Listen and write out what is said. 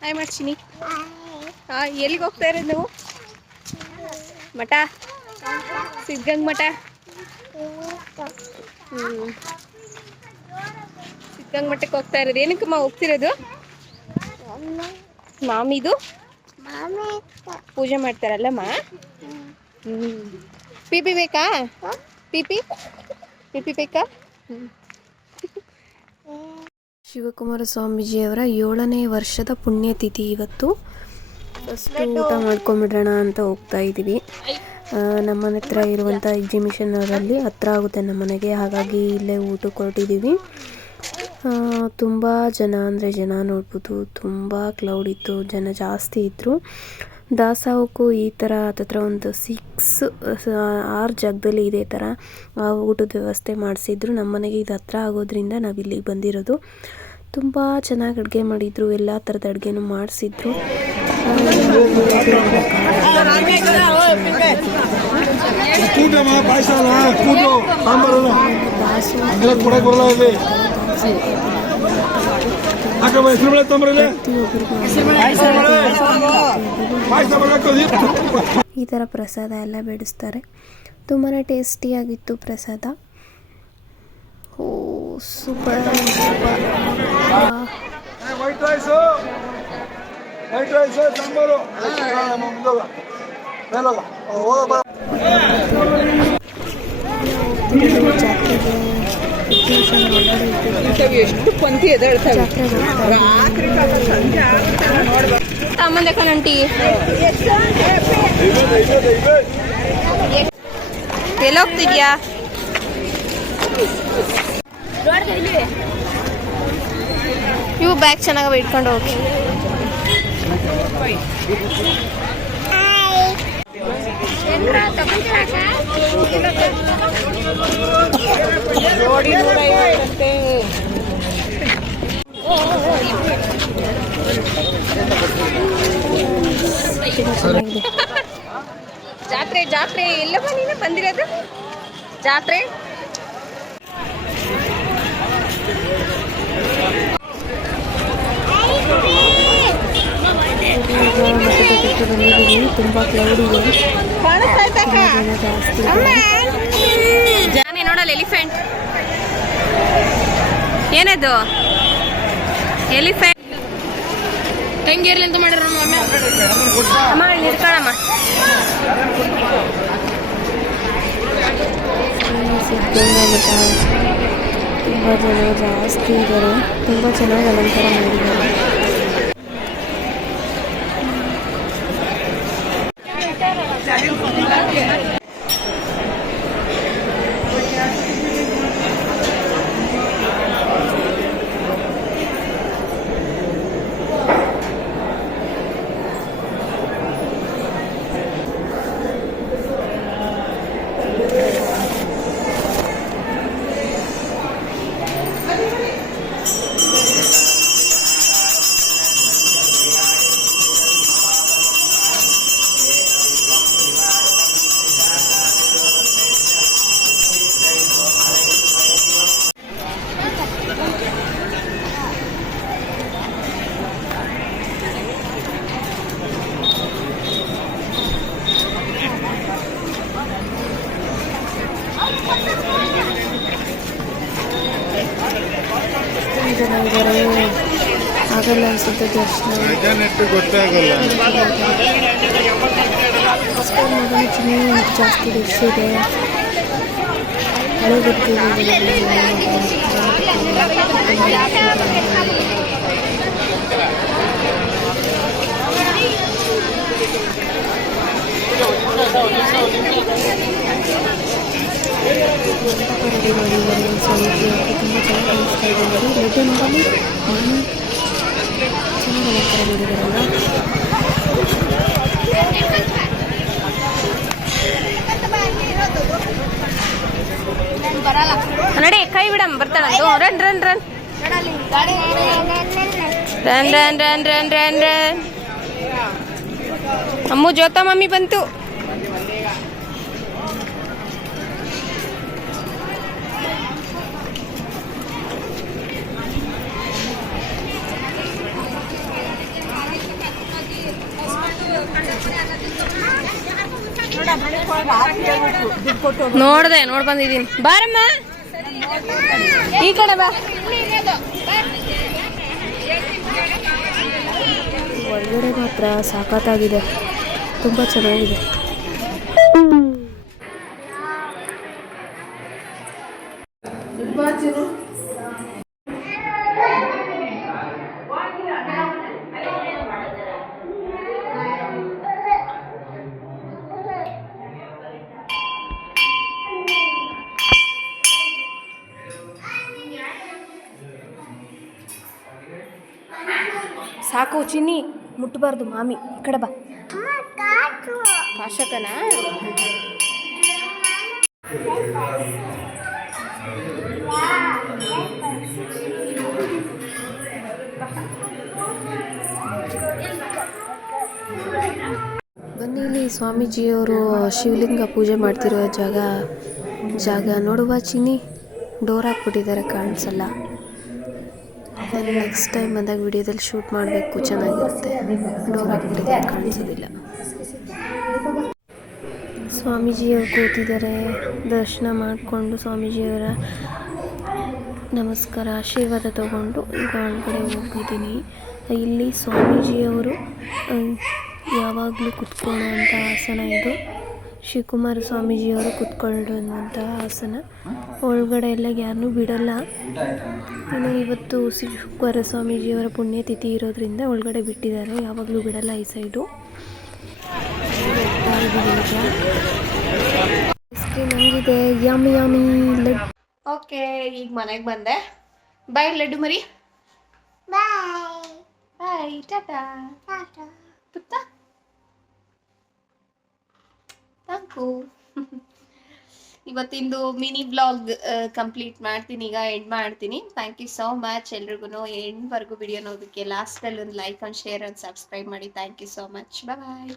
Hi ಮಾಡ್ತೀನಿ. ಎಲ್ಲಿಗೆ ಹೋಗ್ತಾ ಇರೋದು ನೀವು? ಮಠ ಸಿದ್ಧಗಂಗ ಮಠ. ಸಿದ್ಧಗಂಗ ಮಠಕ್ಕೆ ಹೋಗ್ತಾ ಇರೋದು. ಏನಕ್ಕಮ್ಮ ಹೋಗ್ತಿರೋದು? ಮಾಮಿದು ಪೂಜೆ ಮಾಡ್ತಾರಲ್ಲಮ್ಮ. ಪಿಪಿ ಬೇಕಾ? ಪಿಪಿ ಪಿಪಿ ಬೇಕಾ? ಶಿವಕುಮಾರ ಸ್ವಾಮೀಜಿಯವರ 7ನೇ ವರ್ಷದ ಪುಣ್ಯತಿಥಿ ಇವತ್ತು. ಫಸ್ಟ್ ಊಟ ಮಾಡ್ಕೊಂಬಿಡೋಣ ಅಂತ ಹೋಗ್ತಾ ಇದ್ದೀವಿ. ನಮ್ಮನೆ ಹತ್ರ ಇರುವಂಥ ಎಕ್ಸಿಬಿಷನ್ ಅವರಲ್ಲಿ ಹತ್ರ ಆಗುತ್ತೆ ನಮ್ಮನೆಗೆ, ಹಾಗಾಗಿ ಇಲ್ಲೇ ಊಟಕ್ಕೆ ಹೊರಟಿದ್ದೀವಿ. ತುಂಬ ಜನ ನೋಡ್ಬೋದು, ತುಂಬ ಕ್ಲೌಡ್ ಇತ್ತು, ಜನ ಜಾಸ್ತಿ ಇದ್ದರು. ದಾಸೋಹಕ್ಕೂ ಈ ಥರ ಹತ್ತತ್ರ ಒಂದು 6 ಜಾಗದಲ್ಲಿ ಇದೇ ಥರ ಊಟದ ವ್ಯವಸ್ಥೆ ಮಾಡಿಸಿದ್ರು. ನಮ್ಮ ಮನೆಗೆ ಇದು ಹತ್ರ ಆಗೋದ್ರಿಂದ ನಾವು ಇಲ್ಲಿಗೆ ಬಂದಿರೋದು. ತುಂಬ ಚೆನ್ನಾಗಿ ಅಡುಗೆ ಮಾಡಿದರು, ಎಲ್ಲ ಥರದ ಅಡುಗೆನೂ ಮಾಡಿಸಿದ್ರು. ಈ ಥರ ಪ್ರಸಾದ ಎಲ್ಲ ಬೇಡಿಸ್ತಾರೆ. ತುಂಬಾ ಟೇಸ್ಟಿಯಾಗಿತ್ತು ಪ್ರಸಾದ. ಓ ಸೂಪರ್. ಎಷ್ಟು ಪಂಕ್ತಿ ಎದ್ದೇಳ್ತವೆ. ತಮ್ಮಂದೆ ಕಣಂಟಿ ಎಲ್ಲೋಗ್ತಿದ್ಯಾ? ಇವು ಬ್ಯಾಗ್ ಚೆನ್ನಾಗಿ ಇಟ್ಕೊಂಡು ಹೋಗಿ. ಜಾತ್ರೆ ಜಾತ್ರೆ ಎಲ್ಲಪ್ಪ ನೀನು ಬಂದಿರೋದು? ಜಾತ್ರೆ ತುಂಬ ಕ್ಲೌಡ್ ಇದೆ, ಜಾನೆ ನೋಡಲ್ಲ. ಎಲಿಫೆಂಟ್ ಏನದು? ಎಲಿಫೆಂಟ್ ಹೆಂಗಿರ್ಲಿ ಅಂತ ಮಾಡಿರೋ ಅಮ್ಮ ನಿಡ್ಕೊಳಮ್ಮ. ಸಿದ್ಧಗಂಗಾ ಮಠ ತುಂಬ ಜನ ಜಾಸ್ತಿ ಇದ್ದಾರೆ, ತುಂಬ ಚೆನ್ನಾಗಿ ಅಲಂಕಾರ ಮಾಡಿದ್ದಾರೆ. ಆಗಲ್ಲ ಅನ್ಸುತ್ತೆ ದರ್ಶನ. ಜಾಸ್ತಿ ರಶ್ ಇದೆ. ಹಳೆ ರೆಡಿ ಮಾಡಿದ್ದಾರೆ ಸ್ವಾಮೀಜಿ ಅವರು. ತುಂಬ ಚೆನ್ನಾಗಿ ಕಾಣಿಸ್ತಾ ಇದೆ ನೋಡಿ. ಲಡ್ಡು ನೋಡಲಿ ಚೆನ್ನಾಗಿ ಅಲಂಕಾರ ಮಾಡಿದಾರಲ್ಲ. ನಡಿ ಕೈ ಬಿಡಮ್ಮ ಬರ್ತಾಳಂದು. Run run run run run run run run run. Ammu ಜ್ಯೋತ ಮಮ್ಮಿ ಬಂತು. ನೋಡ್ದೆ ನೋಡ್ ಬಂದಿದ್ದೀನಿ. ಬಾರಮ್ಮ ಈ ಕಡೆ ಬಾ. ಒಳಗಡೆ ಮಾತ್ರ ಸಾಕಾಗಿದೆ, ತುಂಬ ಚೆನ್ನಾಗಿದೆ. ಸಾಕು ಚಿನ್ನಿ, ಮುಟ್ಟಬಾರ್ದು ಮಾಮಿ. ಈ ಕಡೆ ಬಾ. ಕಾಶಕನಾ? ಬನ್ನಿ, ಇಲ್ಲಿ ಸ್ವಾಮೀಜಿಯವರು ಶಿವಲಿಂಗ ಪೂಜೆ ಮಾಡ್ತಿರೋ ಜಾಗ ನೋಡುವ ಚಿನ್ನಿ. ಡೋರ್ ಹಾಕ್ಬಿಟ್ಟಿದ್ದಾರೆ, ಕಾಣಿಸಲ್ಲ. ನಾನು ನೆಕ್ಸ್ಟ್ ಟೈಮ್ ಬಂದಾಗ ವಿಡಿಯೋದಲ್ಲಿ ಶೂಟ್ ಮಾಡಬೇಕು, ಚೆನ್ನಾಗಿರುತ್ತೆ. ಡೋರ್ ಹಾಕ್ಬಿಟ್ಟಿದ್ದಾರೆ, ಕಾಣಿಸೋದಿಲ್ಲ. ಸ್ವಾಮೀಜಿಯವರು ಕೂತಿದ್ದಾರೆ. ದರ್ಶನ ಮಾಡಿಕೊಂಡು ಸ್ವಾಮೀಜಿಯವರ ನಮಸ್ಕಾರ ಆಶೀರ್ವಾದ ತಗೊಂಡು ಈಗ ಒಳಗಡೆ ಹೋಗಿದ್ದೀನಿ. ಇಲ್ಲಿ ಸ್ವಾಮೀಜಿಯವರು ಯಾವಾಗಲೂ ಕುತ್ಕೊಳ್ಳುವಂಥ ಆಸನ ಇದು. ಶಿವಕುಮಾರ ಸ್ವಾಮೀಜಿಯವರು ಕುತ್ಕೊಳ್ಳುವಂಥ ಆಸನ. ಒಳಗಡೆ ಎಲ್ಲ ಯಾರನ್ನೂ ಬಿಡಲ್ಲ. ಇನ್ನು ಇವತ್ತು ಶಿವಕುಮಾರ ಸ್ವಾಮೀಜಿಯವರ ಪುಣ್ಯತಿಥಿ ಇರೋದ್ರಿಂದ ಒಳಗಡೆ ಬಿಟ್ಟಿದ್ದಾರೆ, ಯಾವಾಗಲೂ ಬಿಡಲ್ಲ ಈ ಸೈಡು. ನಂಗಿದೆ ಯಮ್ಮಿ ಯಮ್ಮಿ ಲಡ್ಡು. ಓಕೆ, ಈಗ ಮನೆಗೆ ಬಂದೆ. ಬಾಯ್ ಲಡ್ಡು ಮರಿ. ಬಾಯ್ ಟಾಟಾ ಪುತ್ತ. ಥ್ಯಾಂಕು. ಇವತ್ತಿಂದು ಮಿನಿ ಬ್ಲಾಗ್ ಕಂಪ್ಲೀಟ್ ಮಾಡ್ತೀನಿ, ಈಗ ಎಂಡ್ ಮಾಡ್ತೀನಿ. ಥ್ಯಾಂಕ್ ಯು ಸೋ ಮಚ್ ಎಲ್ರಿಗೂ ಎಂಡ್ವರೆಗೂ ವಿಡಿಯೋ ನೋಡೋದಕ್ಕೆ. ಲಾಸ್ಟಲ್ಲಿ ಒಂದು like and share and subscribe ಮಾಡಿ. Thank you so much. Bye.